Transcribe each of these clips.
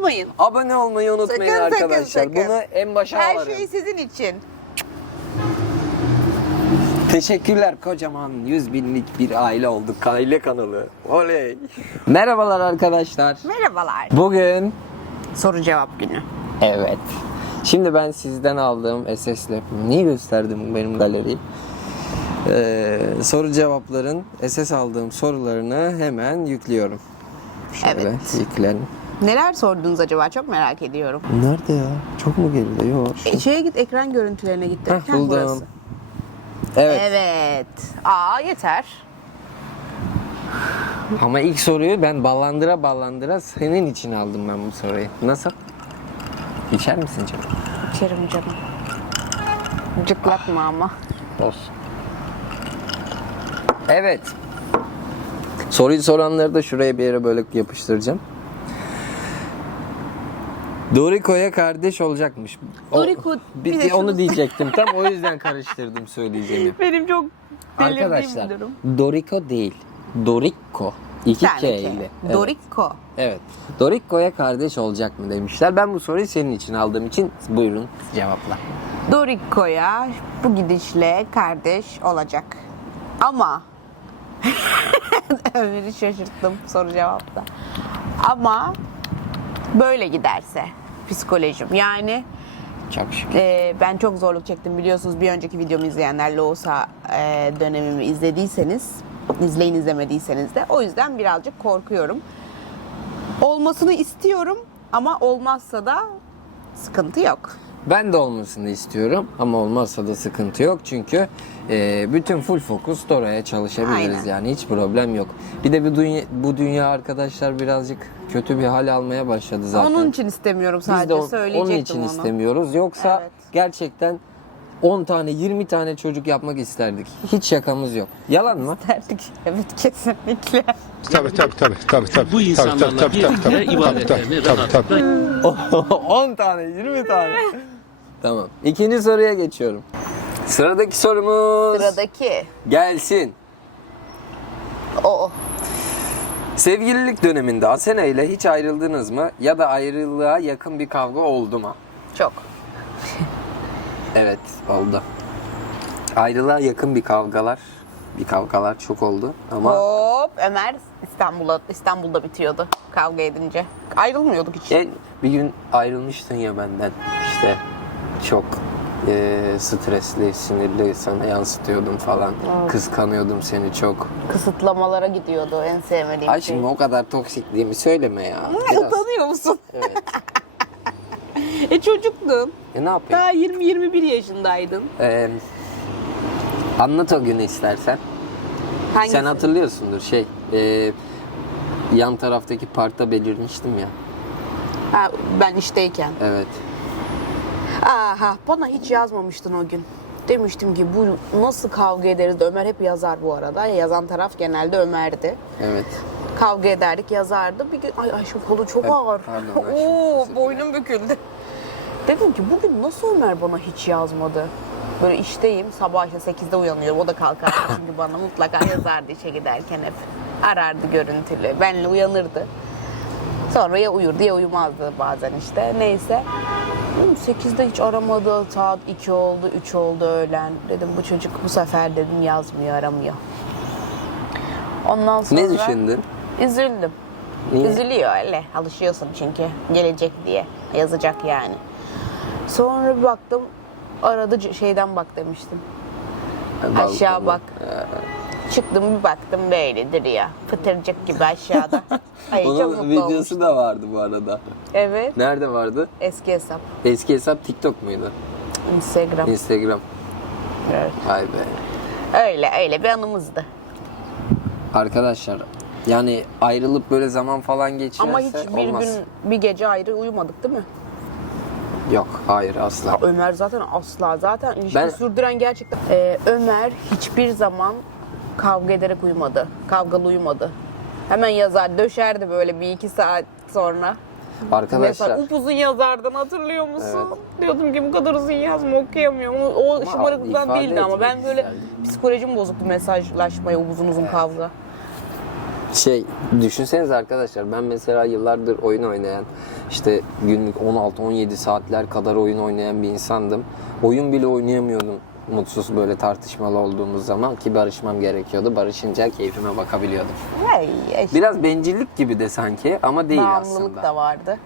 unutmayın. Abone olmayı unutmayın Sakın, sakın, arkadaşlar. sakın. Bunu en başa Her alırım. şey sizin için. Teşekkürler kocaman 100 binlik bir aile olduk. Aile kanalı. Oley. Merhabalar arkadaşlar. Merhabalar. Bugün Soru cevap günü. evet. Şimdi ben sizden aldığım SS Lab'imi niye gösterdim benim galeriyi? Ee, soru cevapların SS aldığım sorularını hemen yüklüyorum. Şöyle Evet. yükleyelim. Neler sordunuz acaba? Çok merak ediyorum. Nerede ya? Çok mu geride? Yok. E, şeye git ekran görüntülerine git. Heh, buldum. burası. Evet. Evet. Aa yeter. Ama ilk soruyu ben ballandıra ballandıra senin için aldım ben bu soruyu. Nasıl? İçer misin canım? İçerim canım. Cıklatma ama. Olsun. Evet. Soruyu soranları da şuraya bir yere böyle yapıştıracağım. Doriko'ya kardeş olacakmış. O- Doriko, bir, bir de onu diyecektim. Tam o yüzden karıştırdım söyleyeceğimi. Benim çok delirdiğim Arkadaşlar bir durum. Doriko değil. Doriko. İki K Tane ile. Evet. Doriko. Evet. Doriko'ya kardeş olacak mı demişler. Ben bu soruyu senin için aldığım için buyurun cevapla. Doriko'ya bu gidişle kardeş olacak. Ama Ömer'i şaşırttım soru cevapta. Ama böyle giderse psikolojim yani Çok şükür. e, ben çok zorluk çektim biliyorsunuz bir önceki videomu izleyenler Loğusa e, dönemimi izlediyseniz izleyin izlemediyseniz de o yüzden birazcık korkuyorum. Olmasını istiyorum ama olmazsa da sıkıntı yok. Ben de olmasını istiyorum ama olmazsa da sıkıntı yok çünkü e, bütün full fokus da oraya çalışabiliriz Aynen. yani hiç problem yok. Bir de bu dünya, bu dünya arkadaşlar birazcık kötü bir hal almaya başladı zaten. Onun için istemiyorum Biz sadece de o- söyleyecektim onun için onu. istemiyoruz. Yoksa Evet. gerçekten 10 tane 20 tane çocuk yapmak isterdik. Hiç şakamız yok. Yalan mı? Derdik. Evet kesinlikle. Tabii tabii tabii tabii tabii. Bu insanlarla tabii, tabii, birlikte tabii, tabii, ibadetlerini tabii, tabii, rahatlıkla 10 tane 20 tane. Tamam. İkinci soruya geçiyorum. Sıradaki sorumuz Sıradaki gelsin. o. Sevgililik döneminde Asena ile hiç ayrıldınız mı? Ya da ayrılığa yakın bir kavga oldu mu? Çok. Evet oldu. Ayrılığa yakın bir kavgalar, bir kavgalar çok oldu ama Hop Ömer İstanbul'a İstanbul'da bitiyordu kavga edince. Ayrılmıyorduk hiç. en bir gün ayrılmıştın ya benden işte çok e, stresli, sinirli sana yansıtıyordum falan. Kıskanıyordum seni çok. Kısıtlamalara gidiyordu en sevmediğim Ay şey. şimdi o kadar toksikliğimi söyleme ya. Biraz. Utanıyor musun? Evet. e çocuktun. E ne yapayım? Daha 20-21 yaşındaydın. Ee, anlat o günü istersen. Hangisi? Sen hatırlıyorsundur şey. e, yan taraftaki parkta belirmiştim ya. Ha, ben işteyken. Evet. Aha bana hiç yazmamıştın o gün. Demiştim ki bu nasıl kavga ederiz de Ömer hep yazar bu arada. Yazan taraf genelde Ömer'di. Evet. Kavga ederdik yazardı. Bir gün ay Ayşe kolu çok Evet, ağır. pardon Oo özür boynum büküldü. Dedim ki bugün nasıl Ömer bana hiç yazmadı? Böyle işteyim sabah işte 8'de uyanıyorum. O da kalkar çünkü bana mutlaka yazardı işe giderken hep. Arardı görüntülü. Benle uyanırdı. Sonra ya uyurdu ya uyumazdı bazen işte. Neyse. Dedim, 8'de hiç aramadı. Saat 2 oldu, 3 oldu öğlen. Dedim bu çocuk bu sefer dedim yazmıyor, aramıyor. Ondan sonra... Ne düşündün? Üzüldüm. Niye? Üzülüyor öyle. Alışıyorsun çünkü. Gelecek diye. Yazacak yani. Sonra bir baktım. Aradı şeyden bak demiştim. Aşağı bak. Çıktım bir baktım böyledir ya. Fıtırcık gibi aşağıda. Ay çok Onun mutlu videosu olmuştum. da vardı bu arada. Evet. Nerede vardı? Eski hesap. Eski hesap TikTok muydu? Instagram. Instagram. Evet. Vay be. Öyle öyle bir anımızdı. Arkadaşlar yani ayrılıp böyle zaman falan geçerse Ama hiç bir olmaz. gün bir gece ayrı uyumadık değil mi? Yok hayır asla. Ömer zaten asla zaten ilişki Ben- sürdüren gerçekten. Ee, Ömer hiçbir zaman kavga ederek uyumadı. Kavgalı uyumadı. Hemen yazar döşerdi böyle bir iki saat sonra. Arkadaşlar Mesela upuzun yazardın hatırlıyor musun? Diyordum ki bu kadar uzun yazma okuyamıyorum. O, o şımarıklıktan değildi ama ben böyle güzeldi. psikolojim bozuktu mesajlaşmaya uzun uzun kavga. Şey düşünsenize arkadaşlar ben mesela yıllardır oyun oynayan işte günlük 16-17 saatler kadar oyun oynayan bir insandım. Oyun bile oynayamıyordum mutsuz böyle tartışmalı olduğumuz zaman ki barışmam gerekiyordu. Barışınca keyfime bakabiliyordum. Hey, eş- Biraz bencillik gibi de sanki ama değil bağımlılık aslında. da vardı.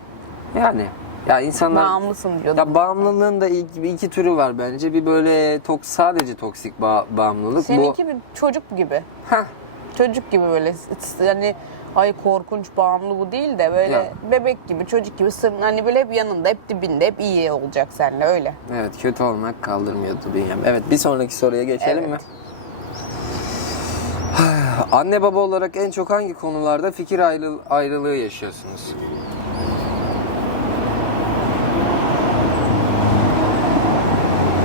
Yani ya insanlar Bağımlısın diyordum. ya bağımlılığın da iki, iki türü var bence. Bir böyle tok sadece toksik ba- bağımlılık. Seninki bir çocuk gibi. Bu Heh, Çocuk gibi böyle yani ay korkunç bağımlı bu değil de böyle Ya. bebek gibi çocuk gibi sır hani böyle hep yanında hep dibinde hep iyi olacak seninle öyle. Evet kötü olmak kaldırmıyordu bünyem. Evet bir sonraki soruya geçelim mi? Anne baba olarak en çok hangi konularda fikir ayrı- ayrılığı yaşıyorsunuz?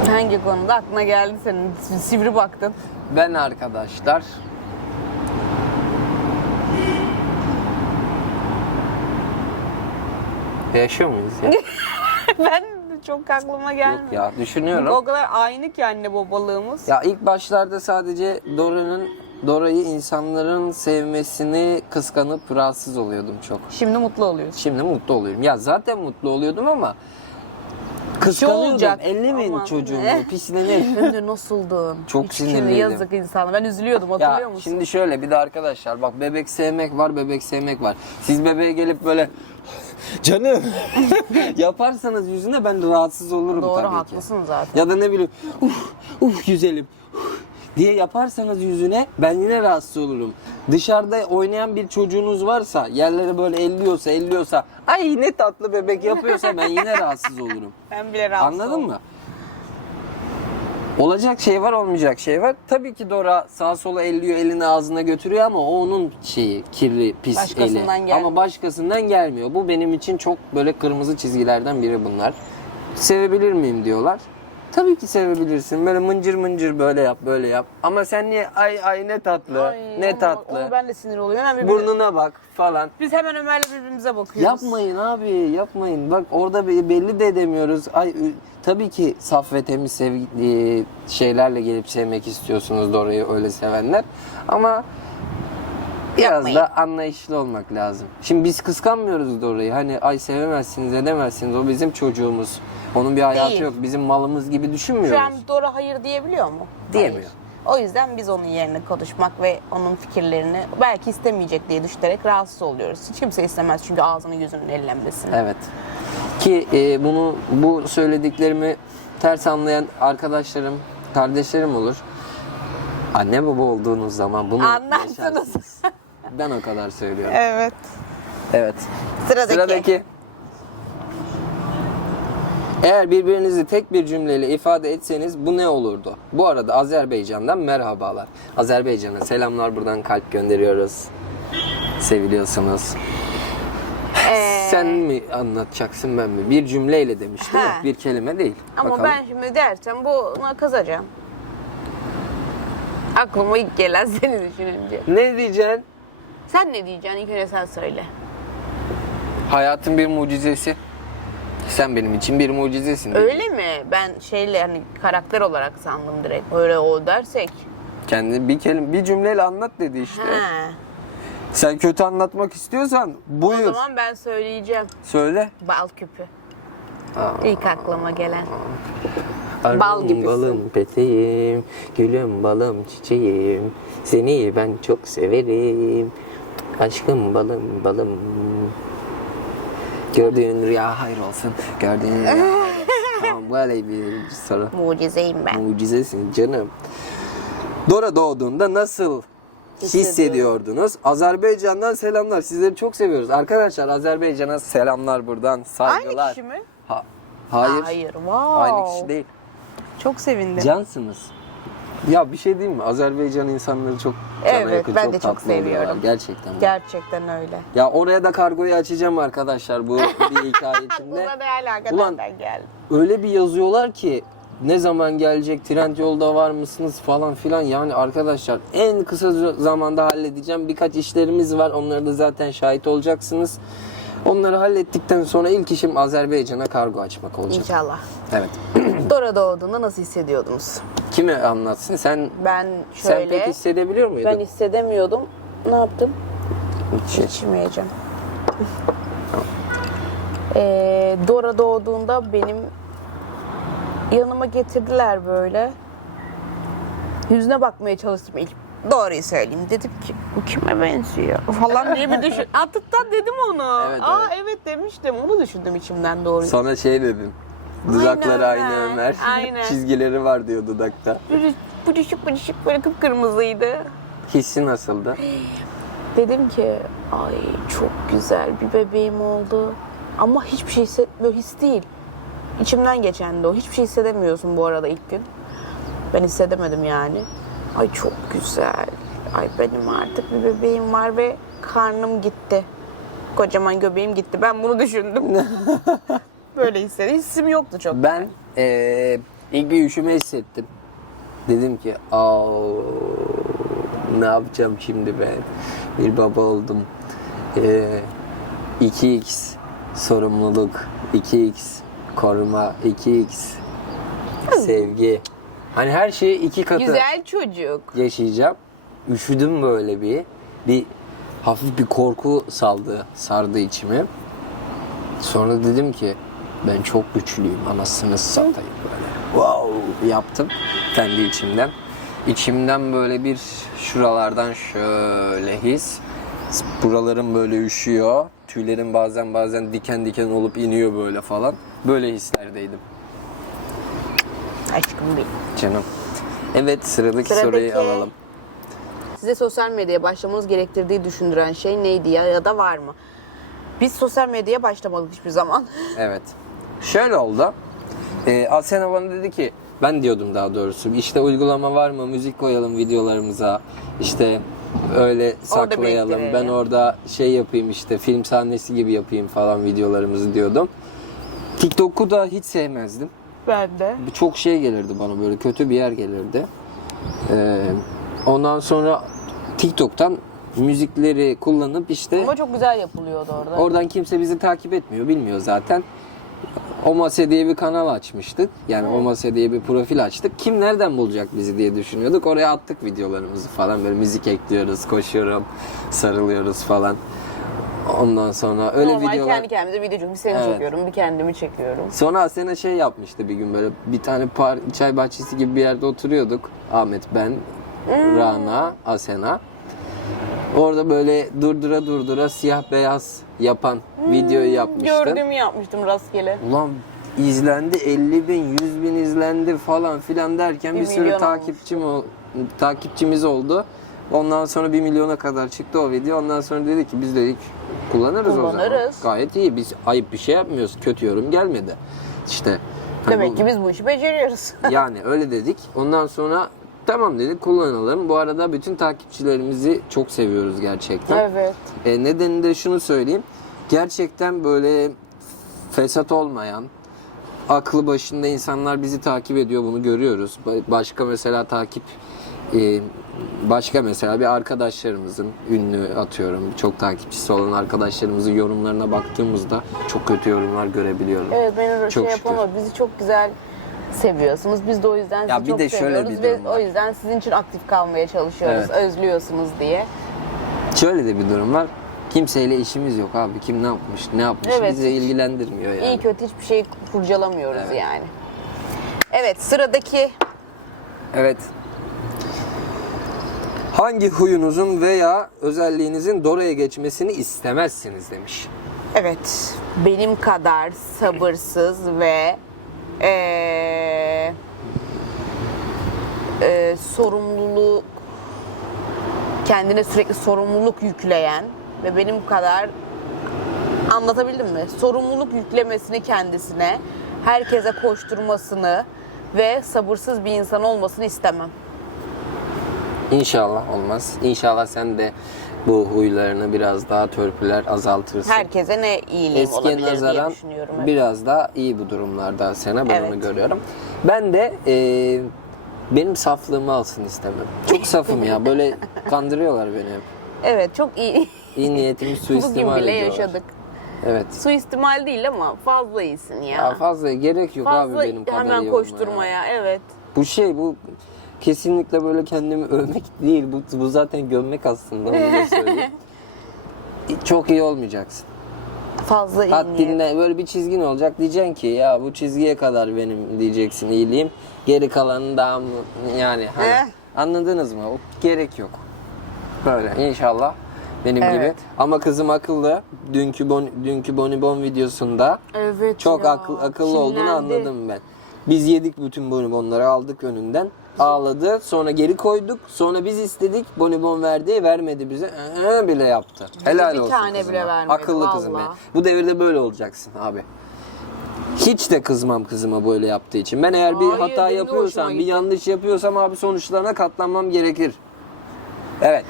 Hangi konuda aklına geldi senin sivri baktın. Ben arkadaşlar Yaşıyor muyuz ya? ben çok aklıma Yok gelmedi. ya düşünüyorum. O kadar aynı ki anne babalığımız. Ya ilk başlarda sadece Dora'nın Dora'yı insanların sevmesini kıskanıp rahatsız oluyordum çok. Şimdi mutlu oluyorsun. Şimdi mutlu oluyorum. Ya zaten mutlu oluyordum ama kıskanıyordum. Ellemeyin Aman çocuğumu. ne? Pislenir. De nasıldın. Çok kimse- sinirliydim. Yazık insana. Ben üzülüyordum hatırlıyor ya musun? şimdi şöyle bir de arkadaşlar bak bebek sevmek var bebek sevmek var. Siz bebeğe gelip böyle canım yaparsanız yüzüne ben rahatsız olurum Doğru tabii ki. haklısın zaten. Ya da ne bileyim uf uf güzelim uf diye yaparsanız yüzüne ben yine rahatsız olurum. Dışarıda oynayan bir çocuğunuz varsa yerlere böyle elliyorsa elliyorsa ay ne tatlı bebek yapıyorsa ben yine rahatsız olurum. Ben bile rahatsız Anladın oldum. mı? Olacak şey var, olmayacak şey var. Tabii ki Dora sağa sola elliyor, elini ağzına götürüyor ama o onun şeyi, kirli, pis Başkasından eli. gelmiyor. Ama başkasından gelmiyor. Bu benim için çok böyle kırmızı çizgilerden biri bunlar. Sevebilir miyim diyorlar. Tabii ki sevebilirsin. Böyle mıncır mıncır böyle yap, böyle yap. Ama sen niye ay ay ne tatlı, Ay, ne onu- tatlı. Onu ben de sinir oluyorum. Hemen birbirine- Burnuna bak falan. Biz hemen Ömer'le birbirimize bakıyoruz. Yapmayın abi yapmayın. Bak orada be- belli de edemiyoruz. Ay ü- tabii ki saf ve temiz sevgi e, şeylerle gelip sevmek istiyorsunuz Dora'yı öyle sevenler. Ama biraz Yapmayın. da anlayışlı olmak lazım. Şimdi biz kıskanmıyoruz Dora'yı. Hani ay sevemezsiniz edemezsiniz o bizim çocuğumuz. Onun bir hayatı Değil. yok. Bizim malımız gibi Şu düşünmüyoruz. an Dora hayır diyebiliyor mu? Diyemiyor. Hayır. O yüzden biz onun yerine konuşmak ve onun fikirlerini belki istemeyecek diye düşünerek rahatsız oluyoruz. Hiç kimse istemez çünkü ağzının yüzünün ellenmesini. Evet. Ki e, bunu bu söylediklerimi ters anlayan arkadaşlarım, kardeşlerim olur. Anne baba olduğunuz zaman bunu Anlarsınız. yaşarsınız. Ben o kadar söylüyorum. Evet. Evet. Sıradaki. Sıradaki. Eğer birbirinizi tek bir cümleyle ifade etseniz bu ne olurdu? Bu arada Azerbaycan'dan merhabalar. Azerbaycan'a selamlar buradan kalp gönderiyoruz. Seviliyorsunuz. Ee, Sen mi anlatacaksın ben mi? Bir cümleyle demiş değil mi? Bir kelime değil. Ama Bakalım. ben şimdi dersem buna kızacağım. Aklıma ilk gelen seni düşününce. Ne diyeceksin? Sen ne diyeceksin? İlk önce sen söyle. Hayatın bir mucizesi. Sen benim için bir mucizesin. Öyle mi? Ben şeyle hani karakter olarak sandım direkt. Öyle o dersek. Kendi bir kelime, bir cümleyle anlat dedi işte. He. Sen kötü anlatmak istiyorsan O buyur. zaman ben söyleyeceğim. Söyle. Bal küpü. İlk aklıma gelen. Arım, Bal gibisin. balım peteğim, gülüm balım çiçeğim. Seni ben çok severim. Aşkım balım balım. Gördüğün rüya hayır olsun. Gördüğün rüya hayır olsun. tamam böyle bir soru. Mucizeyim ben. Mucizesin canım. Dora doğduğunda nasıl hissediyordunuz? Azerbaycan'dan selamlar. Sizleri çok seviyoruz. Arkadaşlar Azerbaycan'a selamlar buradan. Saygılar. Aynı kişi mi? Ha- hayır. Hayır. Wow. Aynı kişi değil. Çok sevindim. Cansınız. Ya bir şey diyeyim mi? Azerbaycan insanları çok cana Evet, yakın, ben çok de çok tatlı oluyorlar. seviyorum. Gerçekten. Gerçekten öyle. Ya oraya da kargoyu açacağım arkadaşlar bu bir hikayetimde. Buna Ulan- nereden geldi? Öyle bir yazıyorlar ki ne zaman gelecek, trend yolda var mısınız falan filan. Yani arkadaşlar en kısa zamanda halledeceğim. Birkaç işlerimiz var. Onları da zaten şahit olacaksınız. Onları hallettikten sonra ilk işim Azerbaycan'a kargo açmak olacak. İnşallah. Evet. Dora doğduğunda nasıl hissediyordunuz? Kime anlatsın? Sen Ben sen şöyle... pek hissedebiliyor muydun? ben hissedemiyordum. Ne yaptım? Hiç iç. İçmeyeceğim. Ee, Dora doğduğunda benim yanıma getirdiler böyle. Yüzüne bakmaya çalıştım ilk. Doğruyu söyleyeyim. Dedim ki bu kime benziyor falan diye bir düşün. Atıktan dedim onu. Evet, Aa evet. evet. demiştim. Onu düşündüm içimden doğruyu. Sana şey dedim. Dudakları Aynen aynı Ömer. Ömer. Aynen. Çizgileri var diyor dudakta. Böyle Bıcışık bıcışık böyle kıpkırmızıydı. Hissi nasıldı? Dedim ki ay çok güzel bir bebeğim oldu. Ama hiçbir şey hissetmiyor. His değil. İçimden geçen de o. Hiçbir şey hissedemiyorsun bu arada ilk gün. Ben hissedemedim yani. Ay çok güzel. Ay benim artık bir bebeğim var ve karnım gitti. Kocaman göbeğim gitti. Ben bunu düşündüm. Böyle hissettim. Hissim yoktu çok. Ben eee, ilk bir üşüme hissettim. Dedim ki aa ne yapacağım şimdi ben? Bir baba oldum. Eee 2x sorumluluk, 2x koruma, 2x sevgi. Hani her şeyi iki katı Güzel çocuk. yaşayacağım. Üşüdüm böyle bir. Bir hafif bir korku saldı, sardı içimi. Sonra dedim ki ben çok güçlüyüm anasını satayım böyle. Wow yaptım kendi içimden. İçimden böyle bir şuralardan şöyle his. Buralarım böyle üşüyor. Tüylerim bazen bazen diken diken olup iniyor böyle falan. Böyle hislerdeydim Aşkım benim. canım. Evet sıradaki, Sıradaki- soruyu alalım. Size sosyal medyaya başlamanız gerektirdiği düşündüren şey neydi ya ya da var mı? Biz sosyal medyaya başlamadık hiçbir zaman. Evet. Şöyle oldu. Ee, Asena bana dedi ki ben diyordum daha doğrusu işte uygulama var mı müzik koyalım videolarımıza işte öyle saklayalım ben biriktirelim. orada şey yapayım işte film sahnesi gibi yapayım falan videolarımızı diyordum. TikTok'u da hiç sevmezdim. Ben de. Çok şey gelirdi bana böyle kötü bir yer gelirdi. Ee, ondan sonra TikTok'tan müzikleri kullanıp işte Ama çok güzel yapılıyordu orada. Oradan kimse bizi takip etmiyor, bilmiyor zaten. Omase diye bir kanal açmıştık. Yani Omase diye bir profil açtık. Kim nereden bulacak bizi diye düşünüyorduk. Oraya attık videolarımızı falan. Böyle müzik ekliyoruz, koşuyorum, sarılıyoruz falan. Ondan sonra öyle Normal videolar... kendi kendimize video çekiyorum. Bir seni Evet. çekiyorum, bir kendimi çekiyorum. Sonra Asena şey yapmıştı bir gün böyle bir tane par çay bahçesi gibi bir yerde oturuyorduk. Ahmet, ben, Rana, Asena. Orada böyle durdura durdura siyah beyaz yapan videoyu yapmıştın. Gördüğümü yapmıştım rastgele. Ulan izlendi 50 bin 100 bin izlendi falan filan derken Bir bir, sürü milyon takipçim ol, takipçimiz oldu. Ondan sonra 1 milyona kadar çıktı o video. Ondan sonra dedik ki biz dedik kullanırız, o zaman. Kullanırız. Gayet iyi. Biz ayıp bir şey yapmıyoruz. Kötü yorum gelmedi. İşte hani Demek bu- ki biz bu işi beceriyoruz. yani öyle dedik. Ondan sonra tamam dedik kullanalım. Bu arada bütün takipçilerimizi çok seviyoruz gerçekten. evet. E, nedeni de şunu söyleyeyim. Gerçekten böyle fesat olmayan, aklı başında insanlar bizi takip ediyor bunu görüyoruz. Ba- Başka mesela takip e, başka mesela bir arkadaşlarımızın ünlü atıyorum çok takipçisi olan arkadaşlarımızın yorumlarına baktığımızda çok kötü yorumlar görebiliyorum. Evet öyle Çok şey şükür. yapamadı. Bizi çok güzel seviyorsunuz. Biz de o yüzden sizi Ya bir çok de şöyle seviyoruz bir ve durum var. o yüzden sizin için aktif kalmaya çalışıyoruz. Evet. Özlüyorsunuz diye. Şöyle de bir durum var. Kimseyle işimiz yok abi. Kim ne yapmış, ne yapmış Evet, bizi ilgilendirmiyor yani. İyi kötü hiçbir şey kurcalamıyoruz Evet. yani. Evet sıradaki Evet. Hangi huyunuzun veya özelliğinizin Dora'ya geçmesini istemezsiniz demiş. evet benim kadar sabırsız ve eee eee, sorumluluk kendine sürekli sorumluluk yükleyen ve benim kadar anlatabildim mi? Sorumluluk yüklemesini kendisine, herkese koşturmasını ve sabırsız bir insan olmasını istemem. İnşallah olmaz. İnşallah sen de bu huylarını biraz daha törpüler, azaltırsın. Herkese ne iyiliğim Eskiye olabilir diye nazaran düşünüyorum. hep. biraz daha iyi bu durumlarda Sena. Ben Evet. onu görüyorum. Ben de e, benim saflığımı alsın istemem. Çok safım ya. Böyle kandırıyorlar beni hep. Evet çok iyi. İyi niyetimi Bugün suistimal bile ediyorlar. yaşadık. Evet. Suistimal değil ama fazla iyisin ya. Ya fazla gerek yok fazla abi benim kadar iyi hemen koşturmaya evet. Bu şey bu kesinlikle böyle kendimi övmek değil. Bu, bu zaten gömmek aslında onu da söyleyeyim. çok iyi olmayacaksın. Fazla iyi. Haddinle böyle bir çizgin olacak. Diyeceksin ki ya bu çizgiye kadar benim diyeceksin iyiliğim. Geri kalanı daha mı yani hani Eh. anladınız mı? O gerek yok. Böyle inşallah benim Evet. gibi. Ama kızım akıllı. Dünkü bon, dünkü bonibon videosunda Evet çok ya, akıl, akıllı olduğunu kinlendi. anladım ben. Biz yedik bütün bonibonları aldık önünden. Ağladı. Sonra geri koyduk. Sonra biz istedik. Bonibon verdi. Vermedi bize. Ee, bile yaptı. Helal bir olsun tane bile kızıma. vermedi, Akıllı kızım benim. Bu devirde böyle olacaksın abi. Hiç de kızmam kızıma böyle yaptığı için. Ben eğer bir Hayır, hata benim de yapıyorsam, bir gitti. yanlış yapıyorsam abi sonuçlarına katlanmam gerekir. Evet.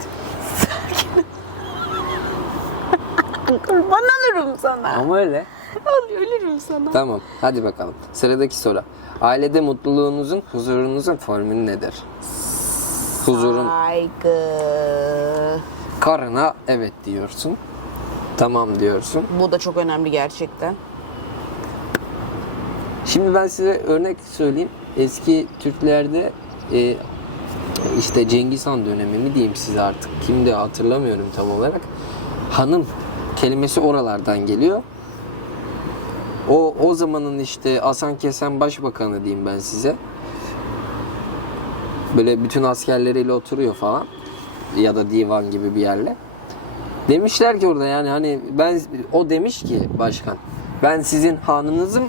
Kurban olurum sana. Ama öyle. Ölürüm sana. Tamam. Hadi bakalım. Sıradaki soru. Ailede mutluluğunuzun, huzurunuzun formülü nedir? Huzurun Saygı. karına evet diyorsun. Tamam diyorsun. Bu da çok önemli gerçekten. Şimdi ben size örnek söyleyeyim. Eski Türklerde e, işte Cengiz Han dönemi mi diyeyim size artık. Kimdi hatırlamıyorum tam olarak. Hanım kelimesi oralardan geliyor. O o zamanın işte Hasan Kesen başbakanı diyeyim ben size. Böyle bütün askerleriyle oturuyor falan. Ya da divan gibi bir yerle. Demişler ki orada yani hani ben o demiş ki başkan ben sizin hanınızım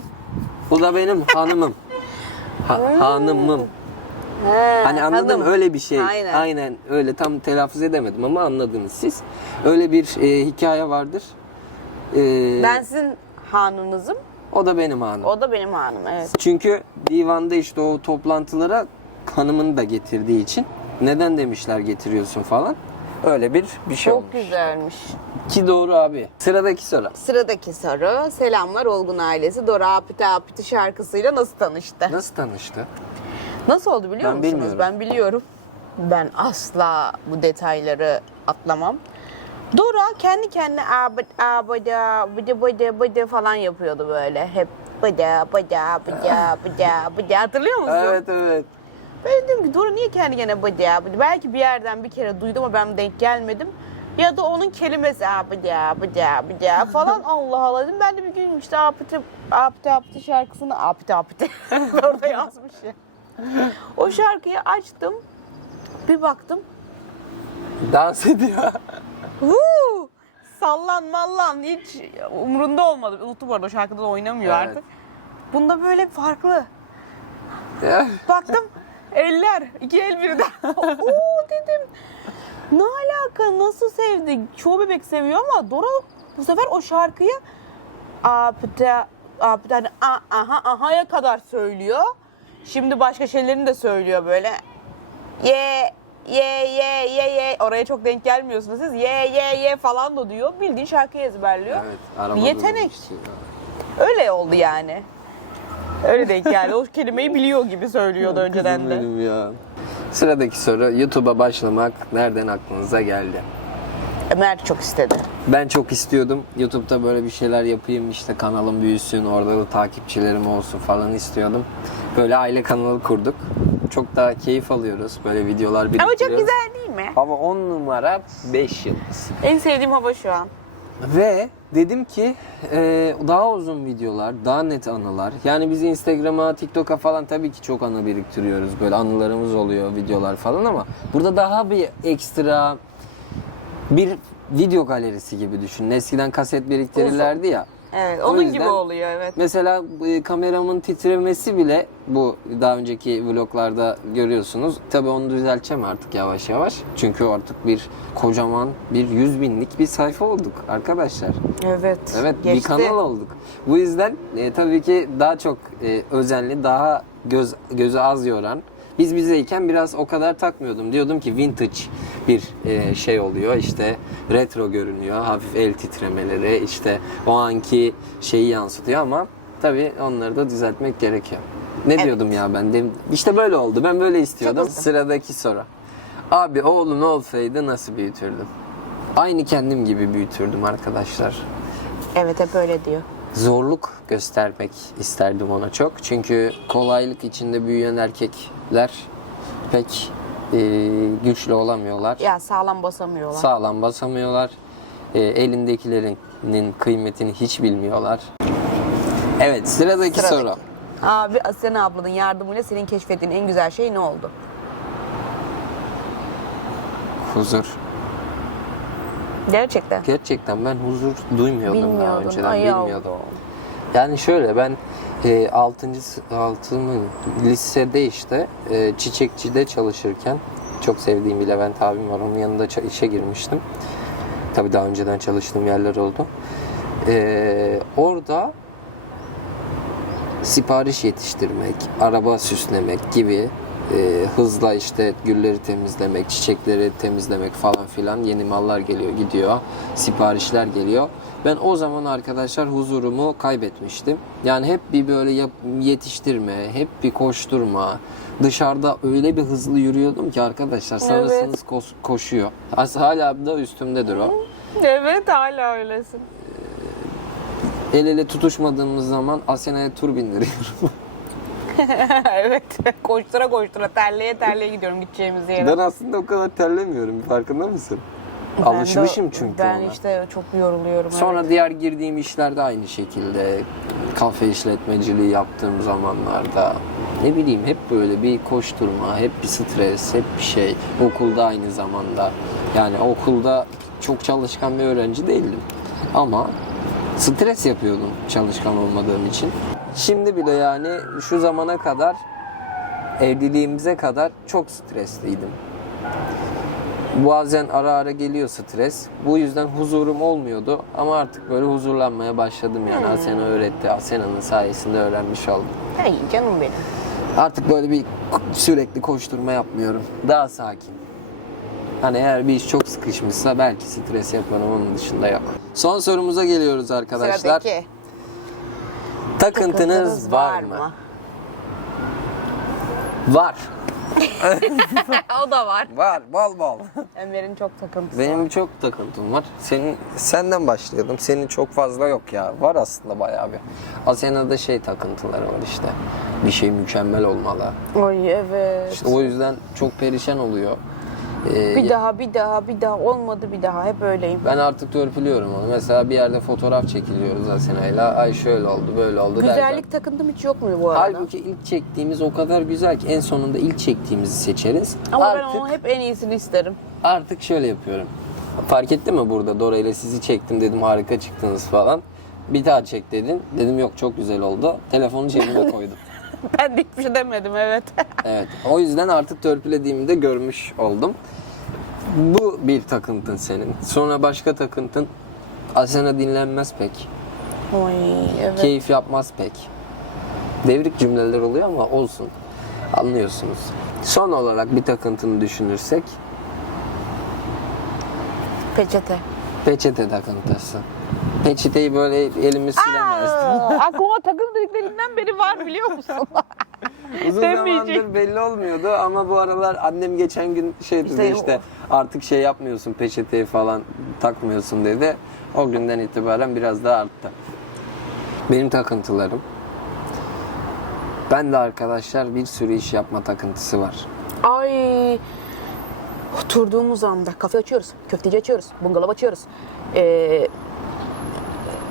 bu da benim hanımım. Ha- hanımım. He, Hani anladım hanım. öyle bir şey. Aynen. öyle tam telaffuz edemedim ama anladınız siz. Öyle bir e, hikaye vardır. E, Ben sizin hanınızım, o da benim hanım. o da benim hanım. Evet. Çünkü divanda işte o toplantılara hanımını da getirdiği için neden demişler getiriyorsun falan. Öyle bir bir şey Çok olmuş. güzelmiş. Ki doğru abi. Sıradaki soru. Sıradaki soru. Selamlar Olgun ailesi. Dora Apiti Apiti şarkısıyla nasıl tanıştı? Nasıl tanıştı? Nasıl oldu biliyor Ben musunuz? bilmiyorum. Ben biliyorum. Ben asla bu detayları atlamam. Dora kendi kendine abad abada bıdı bıdı bıdı falan yapıyordu böyle. Hep bıda bıda bıda bıda bıda hatırlıyor musun? Evet evet. Ben dedim ki Dora niye kendi kendine bıda bıdı? Belki bir yerden bir kere duydum ama ben denk gelmedim. Ya da onun kelimesi bıda bıda bıda falan Allah Allah dedim. Ben de bir gün işte apıtı apıtı apıtı şarkısını apıtı apıtı orada yazmış ya. O şarkıyı açtım. Bir baktım. Dans ediyor. Huu! Sallan mallan hiç umurunda olmadı. Unuttum bu arada o şarkıda da oynamıyor Evet. artık. Bunda böyle farklı. Baktım eller, iki el birden. Oo dedim. Ne alaka, nasıl sevdi? Çoğu bebek seviyor ama Dora bu sefer o şarkıyı apta apta hani a, aha aha'ya kadar söylüyor. Şimdi başka şeylerini de söylüyor böyle. Ye ye ye ye ye oraya çok denk gelmiyorsunuz siz. Ye ye ye falan da diyor. Bildiğin şarkıyı ezberliyor. Evet, aramadığım yetenek. bir şey. Öyle oldu yani. Öyle denk geldi. O kelimeyi biliyor gibi söylüyordu önceden de. benim ya. Sıradaki soru YouTube'a başlamak nereden aklınıza geldi? Ömer çok istedi. Ben çok istiyordum. YouTube'da böyle bir şeyler yapayım işte kanalım büyüsün, orada da takipçilerim olsun falan istiyordum. Böyle aile kanalı kurduk. Çok da keyif alıyoruz. Böyle videolar Ama biriktiriyoruz. çok güzel değil mi? Hava 10 numara 5 yıldız. En sevdiğim hava şu an. Ve dedim ki e, daha uzun videolar, daha net anılar. Yani biz Instagram'a, TikTok'a falan tabii ki çok anı biriktiriyoruz. Böyle anılarımız oluyor, videolar falan ama burada daha bir ekstra bir video galerisi gibi düşün. Eskiden kaset biriktirirlerdi ya. Evet, onun yüzden- gibi oluyor evet. Mesela e, kameramın titremesi bile bu daha önceki vloglarda görüyorsunuz. Tabii onu düzelteceğim artık yavaş yavaş. Çünkü artık bir kocaman bir 100 binlik bir sayfa olduk arkadaşlar. Evet. Evet bir geçti. kanal olduk. Bu yüzden e, tabii ki daha çok e, özenli, daha göz göze az yoran. Biz bizeyken biraz o kadar takmıyordum. Diyordum ki vintage bir e, şey oluyor. İşte retro görünüyor. Hafif el titremeleri işte o anki şeyi yansıtıyor ama tabii onları da düzeltmek gerekiyor. Ne Evet. diyordum ya ben? Dem- İşte böyle oldu. Ben böyle istiyordum. Sıradaki soru. Abi oğlun olsaydı nasıl büyütürdün? Aynı kendim gibi büyütürdüm arkadaşlar Evet hep öyle diyor. Zorluk göstermek isterdim ona çok. Çünkü kolaylık içinde büyüyen erkekler pek e, güçlü olamıyorlar. Ya sağlam basamıyorlar. Sağlam basamıyorlar. e, elindekilerinin kıymetini hiç bilmiyorlar. Evet sıradaki, Sıradaki. soru. Abi Asena ablanın yardımıyla senin keşfettiğin en güzel şey ne oldu? Huzur. Gerçekten. Gerçekten ben huzur duymuyordum daha Bilmiyordun, önceden. ay. Bilmiyordum. Yani şöyle ben e, 6. 6 mı lisede işte e, çiçekçide çalışırken çok sevdiğim bir Levent abim var. Onun yanında işe girmiştim. Tabii daha önceden çalıştığım yerler oldu. E, orada sipariş yetiştirmek, araba süslemek gibi e, hızla işte gülleri temizlemek, çiçekleri temizlemek falan filan yeni mallar geliyor gidiyor, siparişler geliyor. Ben o zaman arkadaşlar huzurumu kaybetmiştim. Yani hep bir böyle yap- yetiştirme, hep bir koşturma. Dışarıda öyle bir hızlı yürüyordum ki arkadaşlar sanırsınız kos- koşuyor. As- Hala da üstümdedir o. Evet hala öylesin. El ele tutuşmadığımız zaman Asena'ya tur bindiriyorum. evet. Koştura koştura terleye terleye gidiyorum gideceğimiz yere. Ben aslında o kadar terlemiyorum. Farkında mısın? Ben Alışmışım de- çünkü Ben ona. işte çok yoruluyorum. Sonra evet. diğer girdiğim işlerde aynı şekilde kafe işletmeciliği yaptığım zamanlarda ne bileyim hep böyle bir koşturma, hep bir stres, hep bir şey. Okulda aynı zamanda. Yani okulda çok çalışkan bir öğrenci değildim. Ama stres yapıyordum çalışkan olmadığım için. Şimdi bile yani şu zamana kadar evliliğimize kadar çok stresliydim. Bazen ara ara geliyor stres. Bu yüzden huzurum olmuyordu ama artık böyle huzurlanmaya başladım yani. Asena öğretti. Asena'nın sayesinde öğrenmiş oldum. Ay canım benim. Artık böyle bir sürekli koşturma yapmıyorum. Daha sakin. Hani eğer bir iş çok sıkışmışsa belki stres yaparım onun dışında yok. Son sorumuza geliyoruz arkadaşlar. Sıradaki. Takıntınız var mı? Var. o da var. Var bol bol. Ömer'in çok takıntısı Benim var. çok takıntım var. Senin senden başlayalım. Senin çok fazla yok ya. Var aslında bayağı bir. Asena'da şey takıntıları var işte. Bir şey mükemmel olmalı. Ay evet. İşte o yüzden çok perişan oluyor. Ee, Bir daha bir daha bir daha olmadı bir daha hep öyleyim. ben artık törpülüyorum onu. Mesela bir yerde fotoğraf çekiliyoruz Asena'yla. Ay şöyle oldu, böyle oldu derken. Güzellik takıntım hiç yok mu bu arada? Halbuki ilk çektiğimiz o kadar güzel ki en sonunda ilk çektiğimizi seçeriz. Ama artık, ben onu hep en iyisini isterim. artık şöyle yapıyorum. Fark ettin mi burada Dora ile sizi çektim dedim harika çıktınız falan. Bir daha çek dedin. Dedim yok çok güzel oldu. Telefonu cebime koydum. Ben de hiçbir şey demedim evet. Evet. O yüzden artık törpülediğimi de görmüş oldum. Bu bir takıntın senin. Sonra başka takıntın Asena dinlenmez pek. Oy evet. Keyif yapmaz pek. Devrik cümleler oluyor ama olsun. Anlıyorsunuz. Son olarak bir takıntını düşünürsek Peçete. peçete takıntısı. Peçeteyi böyle elimiz silemez. Aklıma takım dediklerinden beri var biliyor musun? Uzun Demeyecek. zamandır belli olmuyordu ama bu aralar annem geçen gün şey dedi İşte işte, artık şey yapmıyorsun peçeteyi falan takmıyorsun dedi. O günden itibaren biraz daha arttı. Benim takıntılarım. Ben de arkadaşlar bir sürü iş yapma takıntısı var. Ay oturduğumuz anda kafe açıyoruz, köfteci açıyoruz, bungalov açıyoruz. Ee,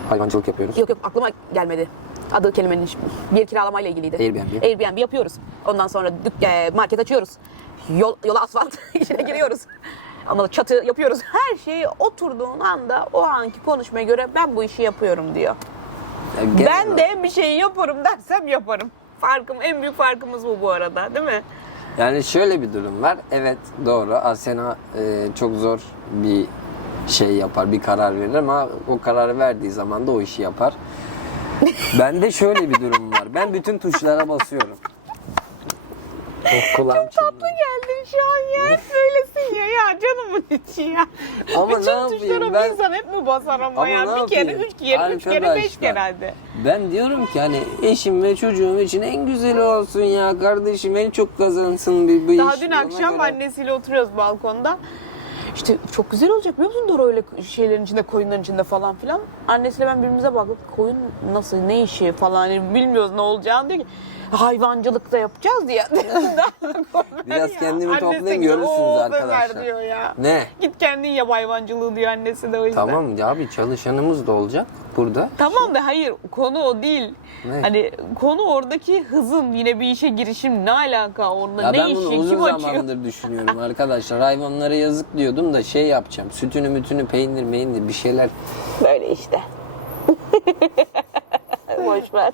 Hayvancılık yapıyoruz. yok yok aklıma gelmedi. Adı kelimenin bir yer kiralamayla ilgiliydi. Airbnb. Airbnb yapıyoruz. Ondan sonra dük- e, market açıyoruz. Yol, yola asfalt içine giriyoruz. Ama çatı yapıyoruz. Her şeyi oturduğun anda o anki konuşmaya göre ben bu işi yapıyorum diyor. Ya genel Ben olarak- de bir şeyi yaparım dersem yaparım. Farkım en büyük farkımız bu bu arada değil mi? Yani şöyle bir durum var. Evet doğru. Asena e, çok zor bir şey yapar, bir karar verir ama o kararı verdiği zaman da o işi yapar. Bende şöyle bir durum var. Ben bütün tuşlara basıyorum. Oh, kulağım çınladı. geldin şu an ya. Hep böylesin ya. Ya canımın içi ya. Ama ne Bütün yapayım tuşlara ben? bir insan hep mi basar ama, Ama ya? ne Bir kere, üç kere, üç kere, beş kere hadi. Ben diyorum ki hani eşim ve çocuğum için en güzeli olsun ya kardeşim en çok kazansın bir, bir Daha iş. dün akşam göre- annesiyle oturuyoruz balkonda. İşte çok güzel olacak biliyor musun Dora öyle şeylerin içinde koyunların içinde falan filan. Annesiyle ben birbirimize baktık koyun nasıl ne işi falan hani bilmiyoruz ne olacağını diyor ki hayvancılık da yapacağız diye. Biraz kendimi Annesi toplayayım, görürsünüz "Oo, arkadaşlar." Ömer diyor ya. Ne? Git kendin yap hayvancılığı diyor annesi de o yüzden. Tamam ya abi çalışanımız da olacak burada. Tamam da hayır konu o değil. Ne? Hani konu oradaki hızın yine bir işe girişim ne alaka orada Ya ne ben işi bunu kim uzun açıyor? zamandır düşünüyorum arkadaşlar. Hayvanlara yazık diyordum da şey yapacağım. Sütünü mütünü peynir meynir bir şeyler. Böyle işte. Boş ver.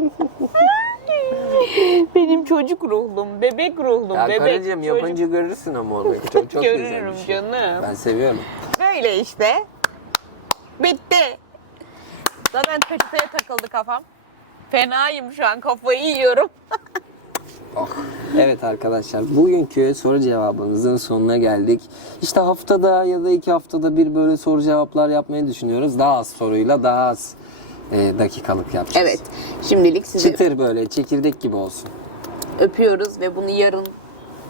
Benim çocuk ruhlum, bebek ruhlum, Ya bebek. karıcığım çocuk. yapınca görürsün ama onu. Çok, çok güzel Görürüm bir şey. canım. Ben seviyorum. Böyle işte. Bitti. Zaten peçeteye takıldı kafam. Fenayım şu an kafayı yiyorum. Evet arkadaşlar bugünkü soru cevabımızın sonuna geldik. İşte haftada ya da iki haftada bir böyle soru cevaplar yapmayı düşünüyoruz. Daha az soruyla daha az e, dakikalık yapacağız. Evet. Şimdilik sizi Çıtır böyle çekirdek gibi olsun. öpüyoruz ve bunu yarın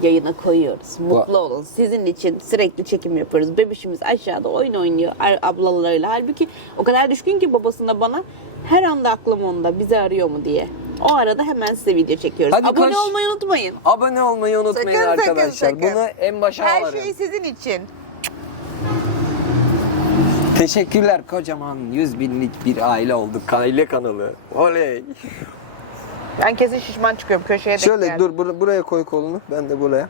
yayına koyuyoruz. Mutlu olun. Sizin için sürekli çekim yapıyoruz. Bebişimiz aşağıda oyun oynuyor ar- ablalarıyla. Halbuki o kadar düşkün ki babasına bana her anda aklım onda bizi arıyor mu diye. O arada hemen size video çekiyoruz. Hadi Abone koş. olmayı unutmayın. Abone olmayı unutmayın Sakın, sakın, arkadaşlar. sakın. Bunu en başa Her alırım. şey sizin için. Teşekkürler kocaman 100 binlik bir aile olduk. Aile kanalı. Oley. Ben kesin şişman çıkıyorum köşeye denk Şöyle geldim. dur bur- buraya koy kolunu. Ben de buraya.